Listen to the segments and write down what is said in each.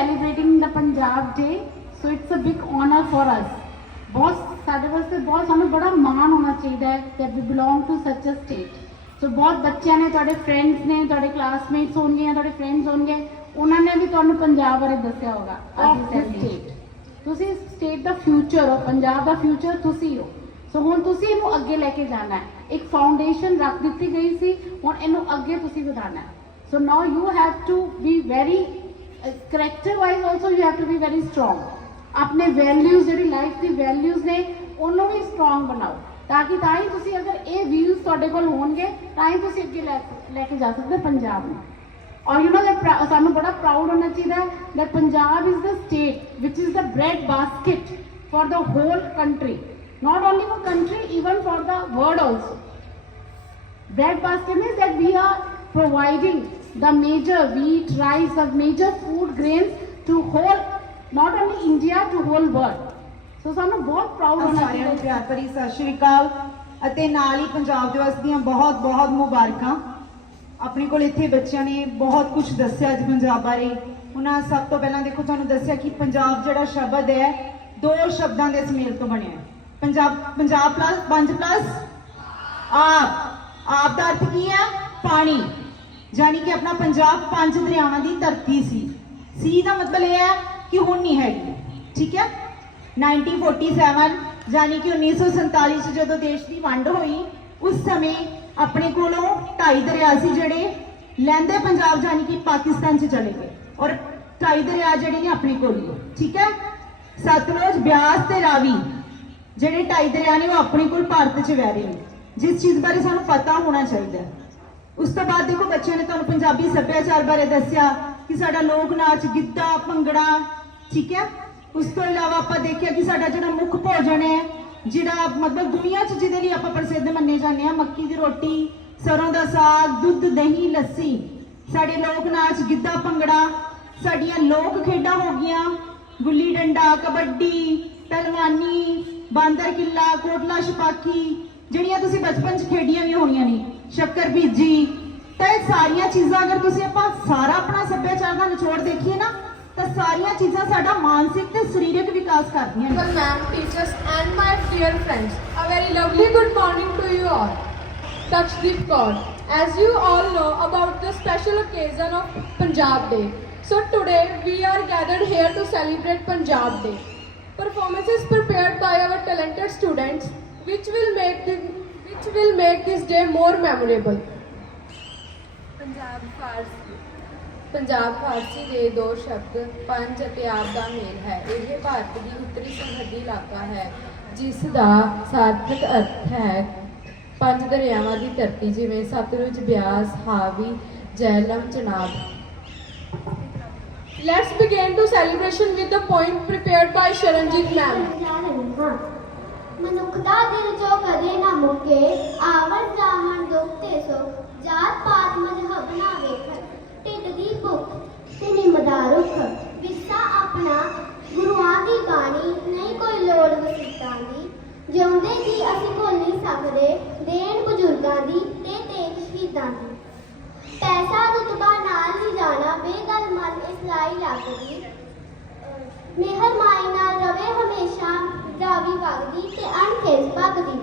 celebrating the Punjab Day, so it's a big honor for us. ਬਹੁਤ ਸਾਡੇ ਵਾਸਤੇ ਬਹੁਤ ਸਾਨੂੰ ਬੜਾ ਮਾਣ ਹੋਣਾ ਚਾਹੀਦਾ ਹੈ that we belong to such a state. ਸੋ ਬਹੁਤ ਬੱਚਿਆਂ ਨੇ ਤੁਹਾਡੇ ਫਰੈਂਡਸ ਨੇ ਤੁਹਾਡੇ ਕਲਾਸਮੇਟਸ ਹੋਣਗੇ ਜਾਂ ਤੁਹਾਡੇ ਫਰੈਂਡਸ ਹੋਣਗੇ ਉਹਨਾਂ ਨੇ ਵੀ ਤੁਹਾਨੂੰ ਪੰਜਾਬ ਬਾਰੇ ਦੱਸਿਆ ਹੋਗਾ ਆਫ ਦਿਸ ਸਟੇਟ ਤੁਸੀਂ ਸਟੇਟ ਦਾ ਫਿਊਚਰ ਹੋ ਪੰਜਾਬ ਦਾ ਫਿਊਚਰ ਤੁਸੀਂ ਹੋ ਸੋ ਹੁਣ ਤੁਸੀਂ ਇਹਨੂੰ ਅੱਗੇ ਲੈ ਕੇ ਜਾਣਾ ਹੈ ਇੱਕ ਫਾਊਂਡੇਸ਼ਨ ਰੱਖ ਦਿੱਤੀ ਗਈ ਸੀ ਹੁਣ ਇਹਨੂੰ ਅੱਗੇ ਤੁਸੀਂ ਵਧਾਉਣਾ ਹੈ so now you have to be very character wise also you have to be very strong ਆਪਣੇ ਵੈਲਿਊਜ਼ ਜਿਹੜੀ ਲਾਈਫ ਦੀ ਵੈਲਿਊਜ਼ ਨੇ ਉਹਨੂੰ ਵੀ ਸਟਰੋਂਗ ਬਣਾਓ ਤਾਂ ਕਿ ਤਾਂ ਹੀ ਤੁਸੀਂ ਅਗਰ ਇਹ ਵਿਊਜ਼ ਤੁਹਾਡੇ ਕੋਲ ਹੋਣਗੇ ਤਾਂ ਹੀ ਤੁਸੀਂ ਅੱਗੇ ਲੈ ਲੈ ਕੇ ਜਾ ਸਕਦੇ ਹੋ ਪੰਜਾਬ ਨੂੰ ਔਰ ਯੂ نو that ਸਾਨੂੰ ਬੜਾ ਪ੍ਰਾਊਡ ਹੋਣਾ ਚਾਹੀਦਾ ਹੈ that Punjab is the state which is the bread basket for the whole country not only for country even for the world also bread basket means that we are providing the major wheat rice the major food grains to whole not only india to whole world. So ਸਾਨੂੰ ਬਹੁਤ proud ਹੋਣਾ ਸਾਰਿਆਂ ਨੂੰ ਪਿਆਰ ਭਰੀ ਸਤਿ ਸ਼੍ਰੀ ਅਕਾਲ। ਅਤੇ ਨਾਲ ਹੀ ਪੰਜਾਬ ਦਿਵਸ ਦੀਆਂ ਬਹੁਤ ਬਹੁਤ ਮੁਬਾਰਕਾਂ। ਆਪਣੇ ਕੋਲ ਇੱਥੇ ਬੱਚਿਆਂ ਨੇ ਬਹੁਤ ਕੁਝ ਦੱਸਿਆ ਅੱਜ ਪੰਜਾਬ ਬਾਰੇ। ਉਹਨਾਂ ਸਭ ਤੋਂ ਪਹਿਲਾਂ ਦੇਖੋ ਤੁਹਾਨੂੰ ਦੱਸਿਆ ਕਿ ਪੰਜਾਬ ਜਿਹੜਾ ਸ਼ਬਦ ਹੈ ਦੋ ਸ਼ਬਦਾਂ ਦੇ ਸੁਮੇਲ ਤੋਂ ਬਣਿਆ ਹੈ। ਪੰਜਾਬ ਪੰਜਾਬ ਪਲੱਸ ਪੰਜ ਪਲੱਸ ਆਪ। ਆਪ ਦਾ ਅਰਥ ਕੀ ਹੈ ਪਾਣੀ। ਯਾਨੀ ਕਿ ਆਪਣਾ ਪੰਜਾਬ ਪੰਜ ਦਰਿਆਵਾਂ ਦੀ ਧਰਤੀ ਸੀ। ਸੀ ਦਾ ਮਤਲਬ ਇਹ ਹੈ ਕਿ ਹੁਣ ਨਹੀਂ ਹੈਗੀ। ਠੀਕ ਹੈ? 1947 ਯਾਨੀ ਕਿ 1947 ਚ ਜਦੋਂ ਦੇਸ਼ ਦੀ ਵੰਡ ਹੋਈ, ਉਸ ਸਮੇਂ ਆਪਣੇ ਕੋਲੋਂ ਢਾਈ ਦਰਿਆ ਸੀ ਜਿਹੜੇ ਲਹਿੰਦੇ ਪੰਜਾਬ ਯਾਨੀ ਕਿ ਪਾਕਿਸਤਾਨ ਚ ਚਲੇ ਗਏ ਔਰ ਢਾਈ ਦਰਿਆ ਜਿਹੜੇ ਨੇ ਆਪਣੇ ਕੋਲ ਠੀਕ ਹੈ? ਸਤਲੁਜ, ਬਿਆਸ ਤੇ ਰਾਵੀ ਜਿਹੜੇ ਢਾਈ ਦਰਿਆ ਨੇ ਉਹ ਆਪਣੇ ਕੋਲ ਭਾਰਤ 'ਚ ਵਹਿ ਰਹੇ ਨੇ। ਜਿਸ ਚੀਜ਼ ਬਾਰੇ ਸਾਨੂੰ ਪਤਾ ਹੋਣਾ ਚਾਹੀਦਾ ਹੈ। ਉਸ ਤੋਂ ਬਾਅਦ ਦੇਖੋ ਬੱਚਿਆਂ ਨੇ ਤੁਹਾਨੂੰ ਪੰਜਾਬੀ ਸੱਭਿਆਚਾਰ ਬਾਰੇ ਦੱਸਿਆ ਕਿ ਸਾਡਾ ਲੋਕ ਨਾਚ ਗਿੱਧਾ, ਭੰਗੜਾ, ਠੀਕ ਹੈ? ਉਸ ਤੋਂ ਇਲਾਵਾ ਆਪਾਂ ਦੇਖਿਆ ਕਿ ਸਾਡਾ ਜਿਹੜਾ ਮੁੱਖ ਭੋਜਨ ਹੈ, ਜਿਹੜਾ ਮਤਲਬ ਦੁਨੀਆ 'ਚ ਜਿਹਦੇ ਲਈ ਆਪਾਂ ਪ੍ਰਸਿੱਧ ਮੰਨੇ ਜਾਂਦੇ ਆ ਮੱਕੀ ਦੀ ਰੋਟੀ ਸਰੋਂ ਦਾ ਸਾਗ, ਦੁੱਧ, ਦਹੀਂ, ਲੱਸੀ। ਸਾਡੇ ਲੋਕ ਨਾਚ ਗਿੱਧਾ, ਭੰਗੜਾ, ਸਾਡੀਆਂ ਲੋਕ ਖੇਡਾਂ ਹੋ ਗਈਆਂ। ਗੁੱਲੀ ਡੰਡਾ, ਕਬੱਡੀ ਪਹਿਲਵਾਨੀ ਬਾਂਦਰ ਕਿੱਲਾ, ਕੋਟਲਾ, ਛਪਾਕੀ ਜਿਹੜੀਆਂ ਤੁਸੀਂ ਬਚਪਨ 'ਚ ਖੇਡੀਆਂ ਵੀ ਹੋਣੀਆਂ ਨੇ ਸ਼ੱਕਰ ਬੀਜੀ ਤਾਂ ਇਹ ਸਾਰੀਆਂ ਚੀਜ਼ਾਂ ਅਗਰ ਤੁਸੀਂ ਆਪਾਂ ਸਾਰਾ ਆਪਣਾ ਸੱਭਿਆਚਾਰ ਦਾ ਨਿਚੋੜ ਦੇਖੀਏ ਨਾ ਤਾਂ ਸਾਰੀਆਂ ਚੀਜ਼ਾਂ ਸਾਡਾ ਮਾਨਸਿਕ ਤੇ ਸਰੀਰਕ ਵਿਕਾਸ ਕਰਦੀਆਂ ਨੇ Well, ma'am, teachers, and my dear friends, a very lovely good morning to you all. Touchdeep God, as you all know about the special occasion of Punjab Day. So today we are gathered here to celebrate Punjab Day. Performances prepared by our talented students, which will make the, which will make this day more memorable. Punjab ਫਾਰਸੀ ਪੰਜਾਬ ਫਾਰਸੀ ਦੇ ਦੋ ਸ਼ਬਦ ਪੰਜ ਅਤੇ ਆਪ ਦਾ ਮੇਲ ਹੈ ਇਹ ਭਾਰਤ ਦੀ ਉੱਤਰੀ ਸਰਹੱਦੀ ਇਲਾਕਾ ਹੈ ਜਿਸ ਦਾ ਸਾਰਥਕ ਅਰਥ ਹੈ ਪੰਜ ਦਰਿਆਵਾਂ ਦੀ ਧਰਤੀ ਜਿਵੇਂ ਸਤਲੁਜ ਬਿਆਸ ਹਾਵੀ ਜੈਲਮ Chenab Let's begin to celebration with the poem prepared by Sharanjit ma'am. ਮਨੁੱਖਤਾ ਦਿਲ ਜੋ ਕਦੇ ਨਾ ਮੁੱਕੇ ਆਵਣ ਜਾਵਣ ਦੁੱਖ ਤੇ ਸੁੱਖ, ਜਾਤ ਪਾਤ ਮਜ਼ਹਬ ਨਾ ਵੇਖਣ, ਢਿੱਡ ਦੀ ਭੁੱਖ ਤੇ ਨਿੰਮ ਰੁੱਖ। ਵਿਸਾ ਆਪਣਾ ਗੁਰੂਆਂ ਦੀ ਬਾਣੀ, ਨਹੀਂ ਕੋਈ ਲੋੜ ਵਸੀਤਾਂ ਦੀ। ਜਿਉਂਦੇ ਜੀ ਅਸੀਂ ਭੁੱਲ ਨਹੀਂ ਸਕਦੇ, ਦੇਣ ਬਜ਼ੁਰਗਾਂ ਦੀ ਤੇ ਤੇਗ ਸ਼ਹੀਦਾਂ ਦੀ। ਪੈਸਾ ਰੁਤਬਾ ਨਾਲ ਹੀ ਜਾਣਾ, ਬੇਗਲ ਮਨ ਇਸ ਲਾਈ ਲੱਗਦੀ। ਮਿਹਰ ਮਾਈ ਨਾਲ ਰਵੇ ਹਮੇਸ਼ਾ ਰਾਵੀ ਵਗਦੀ ਤੇ ਅਣਖੇਸ ਭਗਦੀ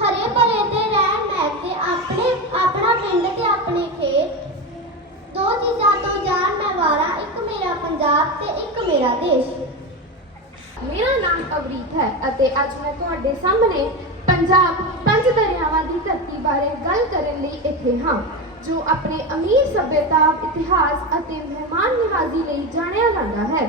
ਹਰੇ ਭਰੇ ਤੇ ਰਹਿਣ ਮੈਂ ਤੇ ਆਪਣੇ ਆਪਣਾ ਪਿੰਡ ਤੇ ਆਪਣੇ ਖੇਤ ਦੋ ਚੀਜ਼ਾਂ ਤੋਂ ਜਾਣ ਮੈਂ ਵਾਰਾ ਇੱਕ ਮੇਰਾ ਪੰਜਾਬ ਤੇ ਇੱਕ ਮੇਰਾ ਦੇਸ਼। ਮੇਰਾ ਨਾਮ ਅਵਰੀਤ ਹੈ ਅਤੇ ਅੱਜ ਮੈਂ ਤੁਹਾਡੇ ਸਾਹਮਣੇ ਪੰਜਾਬ ਪੰਜ ਦਰਿਆਵਾਂ ਦੀ ਧਰਤੀ ਬਾਰੇ ਗੱਲ ਕਰਨ ਲਈ ਇੱਥੇ ਹਾਂ, ਜੋ ਆਪਣੇ ਅਮੀਰ ਸੱਭਿਅਤਾ, ਇਤਿਹਾਸ ਅਤੇ ਮਹਿਮਾਨ ਨਿਵਾਜ਼ੀ ਲਈ ਜਾਣਿਆ ਜਾਂਦਾ ਹੈ।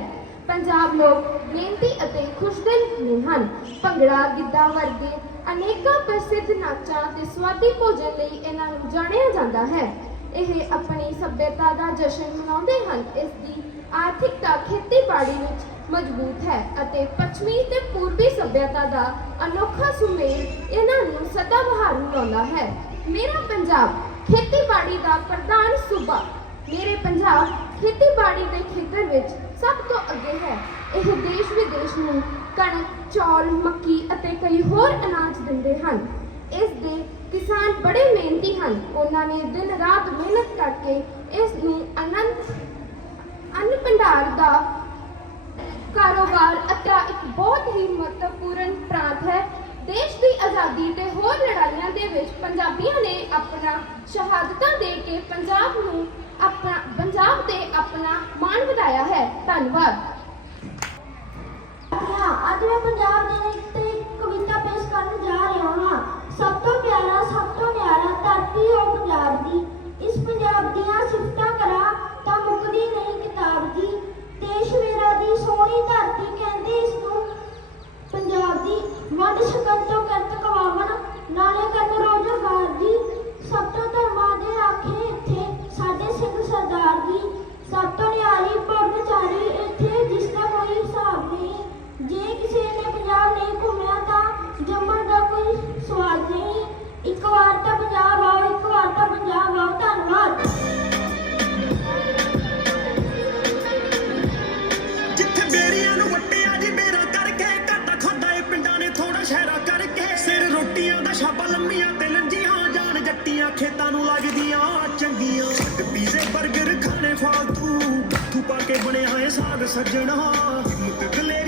ਪੰਜਾਬ ਲੋਕ ਮਿਹਨਤੀ ਅਤੇ ਖੁਸ਼ਦਿਲ ਹੁੰਦੇ ਹਨ। ਭੰਗੜਾ, ਗਿੱਧਾ ਵਰਗੇ ਅਨੇਕਾਂ ਪ੍ਰਸਿੱਧ ਨਾਚਾਂ ਤੇ ਸਵਾਦੀ ਭੋਜਨ ਲਈ ਇਹਨਾਂ ਨੂੰ ਜਾਣਿਆ ਜਾਂਦਾ ਹੈ। ਇਹ ਆਪਣੀ ਸੱਭਿਅਤਾ ਦਾ ਜਸ਼ਨ ਮਨਾਉਂਦੇ ਹਨ। ਇਸ ਦੀ ਆਰਥਿਕਤਾ ਖੇਤੀਬਾੜੀ ਵਿੱਚ ਮਜ਼ਬੂਤ ਹੈ ਅਤੇ ਪੱਛਮੀ ਤੇ ਪੂਰਬੀ ਸੱਭਿਅਤਾ ਦਾ ਅਨੋਖਾ ਸੁਮੇਲ ਇਹਨਾਂ ਨੂੰ ਸਦਾ ਬਹਾਰ ਲਾਉਂਦਾ ਹੈ। ਮੇਰਾ ਪੰਜਾਬ ਖੇਤੀਬਾੜੀ ਦਾ ਪ੍ਰਧਾਨ ਸੂਬਾ। ਮੇਰੇ ਪੰਜਾਬ ਖੇਤੀਬਾੜੀ ਦੇ ਖੇਤਰ ਵਿੱਚ ਸਭ ਤੋਂ ਅੱਗੇ ਹੈ। ਇਹ ਦੇਸ਼ ਵਿਦੇਸ਼ ਨੂੰ ਕਣਕ, ਚੌਲ, ਮੱਕੀ ਅਤੇ ਕਈ ਹੋਰ ਅਨਾਜ ਦਿੰਦੇ ਹਨ। ਇਸ ਦੇ ਕਿਸਾਨ ਬੜੇ ਮਿਹਨਤੀ ਹਨ। ਉਹਨਾਂ ਨੇ ਦਿਨ ਰਾਤ ਮਿਹਨਤ ਕਰਕੇ ਇਸ ਨੂੰ ਅਨੰਤ ਅੰਨ ਭੰਡਾਰ ਦਾ ਕਾਰੋਬਾਰ ਅਤਰਾ ਇੱਕ ਬਹੁਤ ਹੀ ਮਹੱਤਵਪੂਰਨ ਪ੍ਰਾਂਤ ਹੈ। ਦੇਸ਼ ਦੀ ਆਜ਼ਾਦੀ ਤੇ ਹੋਰ ਲੜਾਈਆਂ ਦੇ ਵਿੱਚ ਪੰਜਾਬੀਆਂ ਨੇ ਆਪਣਾ ਸ਼ਹਾਦਤਾਂ ਦੇ ਕੇ ਪੰਜਾਬ ਨੂੰ ਆਪਣਾ, ਪੰਜਾਬ ਤੇ ਆਪਣਾ ਮਾਣ ਵਧਾਇਆ ਹੈ। ਧੰਨਵਾਦ। ਅੱਜ ਮੈਂ ਪੰਜਾਬ ਦੇ ਸਭ ਤੋਂ ਪਿਆਰਾ, ਸਭ ਤੋਂ ਨਿਆਰਾ ਧਰਤੀ ਹੈ ਪੰਜਾਬ ਦੀ। ਇਸ ਪੰਜਾਬ ਪਿੰਡਾਂ ਸ਼ਹਿਰਾ ਕਰਕੇ ਸਿਰ ਰੋਟੀਆਂ ਦਾ ਛਾਪਾ ਲੰਮੀਆਂ ਤੇ ਲੰਜੀਆਂ ਜਾਣ ਜੱਟੀਆਂ ਖੇਤਾਂ ਨੂੰ ਲੱਗਦੀਆਂ ਚੰਗੀਆਂ। ਪੀਜ਼ੇ 버ਗਰ ਖਾਣੇ ਫਾਲਤੂ ਤੂੰ ਪਾ ਕੇ ਬਣਿਆ ਏ ਸਾਗ ਸੱਜਣਾ। ਹਿੰਮਤ ਦਲੇਰੀ